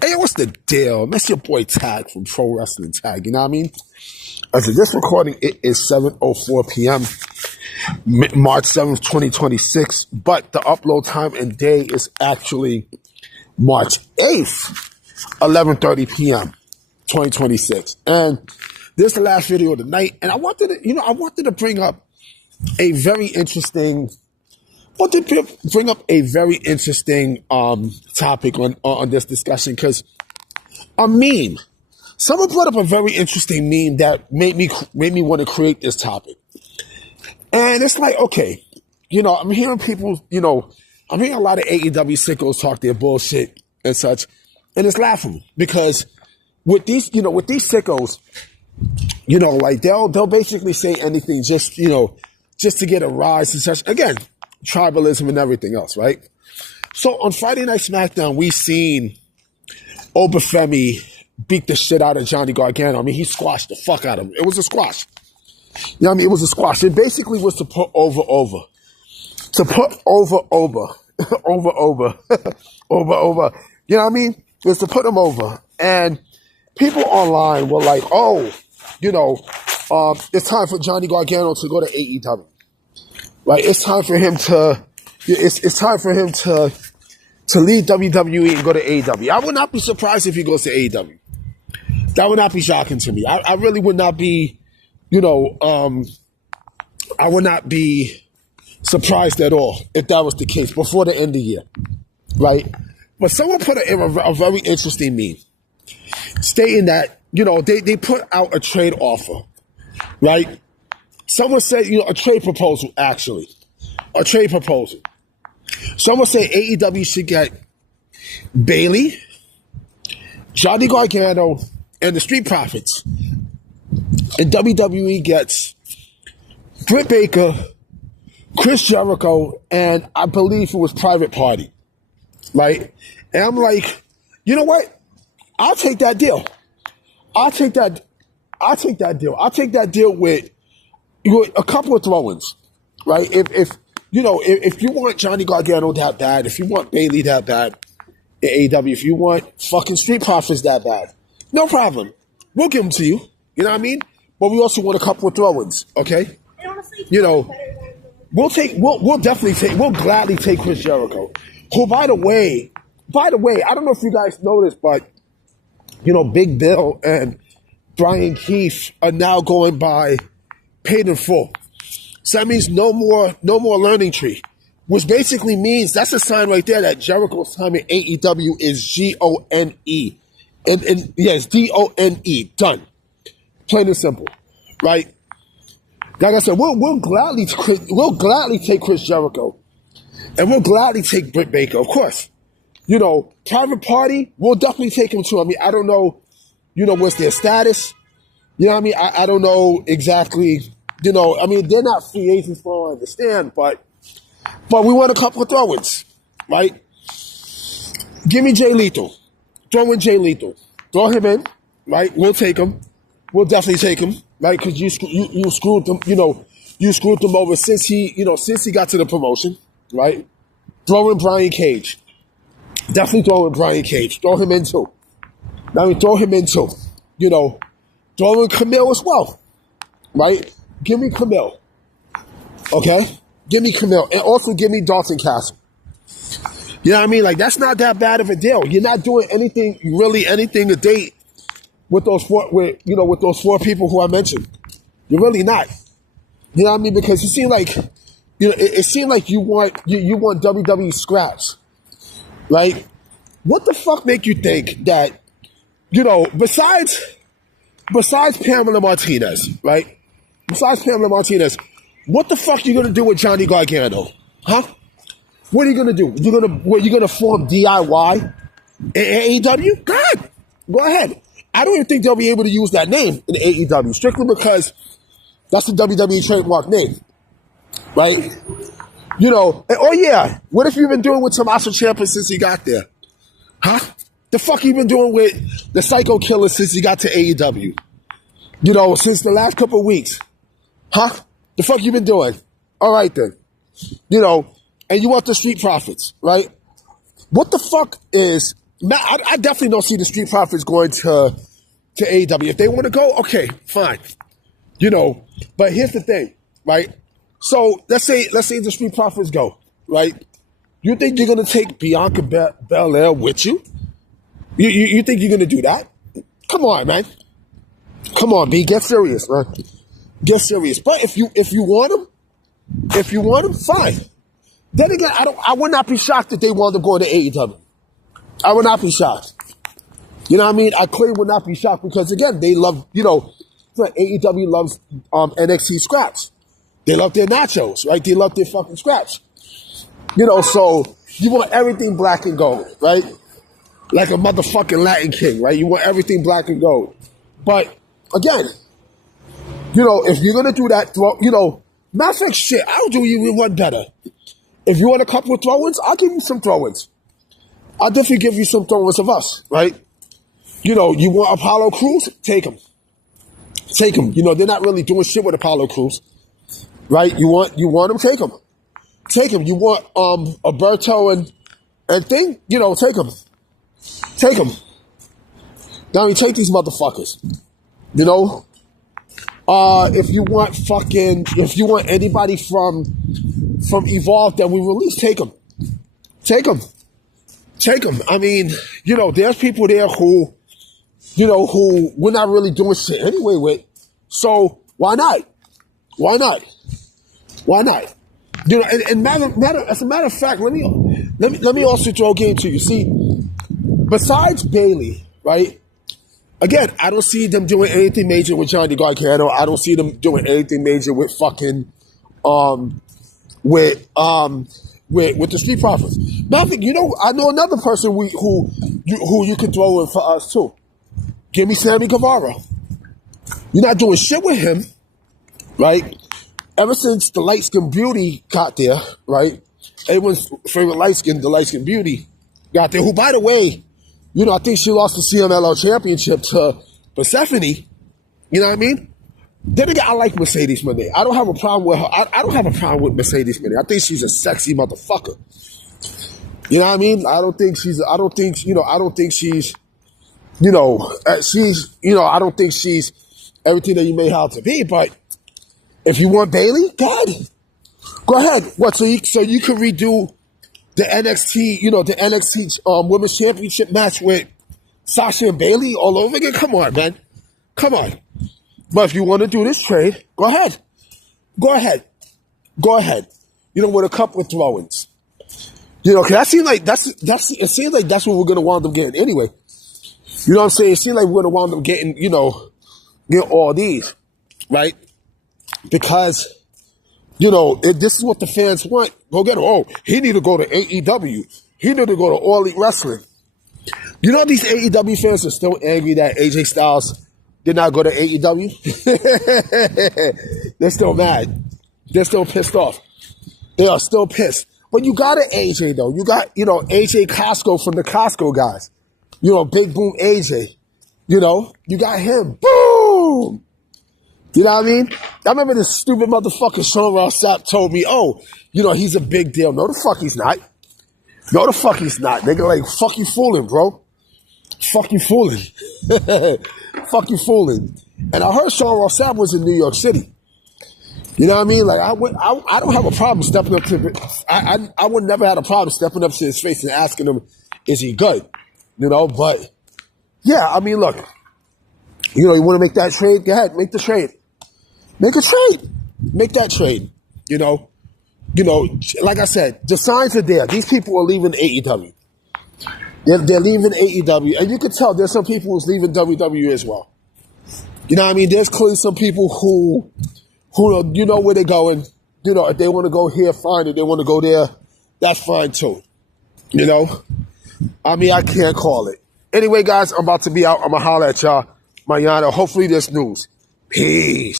Hey, what's the deal? That's your boy Tag from Pro Wrestling Tag, you know what I mean? As of this recording, it is 7:04 p.m., March 7th, 2026, but the upload time and day is actually March 8th, 11:30 p.m., 2026. And this is the last video of the night, and I wanted to bring up a very interesting topic on this discussion, because a meme. Someone brought up a very interesting meme that made me want to create this topic. And it's like, okay, I'm hearing people, I'm hearing a lot of AEW sickos talk their bullshit and such, and it's laughable because with these sickos, like they'll basically say anything just to get a rise and such. Again, tribalism and everything else, right? So on Friday Night SmackDown, we seen Obafemi beat the shit out of Johnny Gargano. I mean, he squashed the fuck out of him. It was a squash. It was a squash. It basically was to put over. To put over. Over. You know what I mean? It was to put him over. And people online were like, it's time for Johnny Gargano to go to AEW. Right? It's time for him to leave WWE and go to AEW. I would not be surprised if he goes to AEW. That would not be shocking to me. I really would not be, I would not be surprised at all if that was the case before the end of the year, right? But someone put a very interesting meme stating that, they put out a trade offer, right? Someone said, a trade proposal, actually. A trade proposal. Someone said AEW should get Bayley, Johnny Gargano, and the Street Profits. And WWE gets Britt Baker, Chris Jericho, and I believe it was Private Party. Right? And I'm like, you know what? I'll take that deal. I'll take that deal. I'll take that deal with a couple of throw-ins. Right? If you want Johnny Gargano that bad, if you want Bayley that bad in AEW, if you want fucking Street Profits that bad, no problem. We'll give them to you. You know what I mean? But we also want a couple of throw-ins, okay? We'll gladly take Chris Jericho, who, by the way, I don't know if you guys know this, but, Big Bill and Brian Keith are now going by paid in full. So that means no more learning tree, which basically means that's a sign right there that Jericho's time in AEW is G-O-N-E. And yes, D-O-N-E, done. Plain and simple, right? Like I said, we'll gladly take Chris Jericho, and we'll gladly take Britt Baker, of course. Private Party, we'll definitely take him too. I mean, I don't know, what's their status. You know what I mean? I don't know exactly. They're not free agents, for all I understand, but we want a couple of throw-ins, right? Give me Jay Lethal. Throw in Jay Lethal. Throw him in, right? We'll take him. We'll definitely take him, right? Because you screwed them, you screwed them over since he got to the promotion, right? Throw in Brian Cage. Definitely throw in Brian Cage. Throw him in too. Throw in Camille as well, right? Give me Camille. Okay? Give me Camille. And also give me Dalton Castle. You know what I mean? Like, that's not that bad of a deal. You're not doing anything to date with those four people who I mentioned. You're really not. You know what I mean? Because it seemed like, it seemed like you want WWE scraps, right? What the fuck make you think that, besides Pamela Martinez, right? Besides Pamela Martinez, what the fuck you gonna do with Johnny Gargano? Huh? What are you gonna do? You gonna form DIY in AEW? God, go ahead. I don't even think they'll be able to use that name in AEW, strictly because that's the WWE trademark name, right? And, oh yeah, what have you been doing with Tommaso Ciampa since he got there? Huh? The fuck you been doing with the Psycho Killer since he got to AEW? Since the last couple of weeks. Huh? The fuck you been doing? All right then. And you want the Street Profits, right? What the fuck is I definitely don't see the Street Profits going to AEW. If they want to go, okay, fine. But here's the thing, right? So let's say the Street Profits go, right? You think you're gonna take Bianca Belair with you? You think you're gonna do that? Come on, man. Come on, B. Get serious, man. Get serious. But if you want them, fine. Then again, I would not be shocked if they wound up going to AEW. I would not be shocked. You know what I mean? I clearly would not be shocked because again, they love, AEW loves NXT scraps. They love their nachos, right? They love their fucking scraps. So you want everything black and gold, right? Like a motherfucking Latin king, right? You want everything black and gold. But again, if you're gonna do that, matter of fact, shit, I'll do you one better. If you want a couple of throw-ins, I'll give you some throw-ins. I'll definitely give you some throw-ins of us, right? You want Apollo Crews? Take them. Take them. They're not really doing shit with Apollo Crews, right? You want them? Take them. Take them. You want Alberto and thing? Take them. Take them. Now you take these motherfuckers. If you want anybody from Evolve that we release, take them. Take them. Take them. I mean, there's people there who we're not really doing shit anyway with. So why not? Why not? Why not? And as a matter of fact, let me also throw a game to you. See, besides Bayley, right? Again, I don't see them doing anything major with Johnny Gargano. I don't see them doing anything major with fucking with the Street Profits. Nothing. I know another person who you could throw in for us too. Give me Sammy Guevara. You're not doing shit with him, right? Ever since the light skin beauty got there, right? Everyone's favorite the light skin beauty got there. Who, by the way, I think she lost the CMLL championship to Persephone. You know what I mean? Then again, I like Mercedes Moné. I don't have a problem with her. I don't have a problem with Mercedes Moné. I think she's a sexy motherfucker. You know what I mean? I don't think she's everything that you made her out to be. But if you want Bayley, go ahead. What? So you can redo the NXT, the NXT Women's Championship match with Sasha and Bayley all over again? Come on, man. Come on. But if you want to do this trade, go ahead. Go ahead. Go ahead. With a couple of throw-ins. Cause it seems like that's what we're gonna wind up getting anyway. You know what I'm saying? It seems like we're gonna wind up getting, get all these, right? Because, if this is what the fans want, go get him. Oh, he need to go to AEW. He need to go to All Elite Wrestling. These AEW fans are still angry that AJ Styles did not go to AEW. They're still mad. They're still pissed off. They are still pissed. But you got an AJ, though. You got, AJ Costco from the Costco guys. Big Boom AJ. You got him. Boom! You know what I mean? I remember this stupid motherfucker Sean Ross Sapp told me, he's a big deal. No, the fuck he's not. No, the fuck he's not. Nigga, like, fuck you fooling, bro. Fuck you fooling. Fuck you fooling. And I heard Sean Ross Sapp was in New York City. You know what I mean? Like, I don't have a problem stepping up to, I would never have a problem stepping up to his face and asking him, is he good? But, yeah, I mean, look, you want to make that trade? Go ahead, make the trade. Make a trade. Make that trade. Like I said, the signs are there. These people are leaving AEW. They're leaving AEW. And you can tell there's some people who's leaving WWE as well. You know what I mean? There's clearly some people who where they're going. If they want to go here, fine. If they want to go there, that's fine too. I mean, I can't call it. Anyway, guys, I'm about to be out. I'm going to holler at y'all. Mañana. Hopefully there's news. Peace.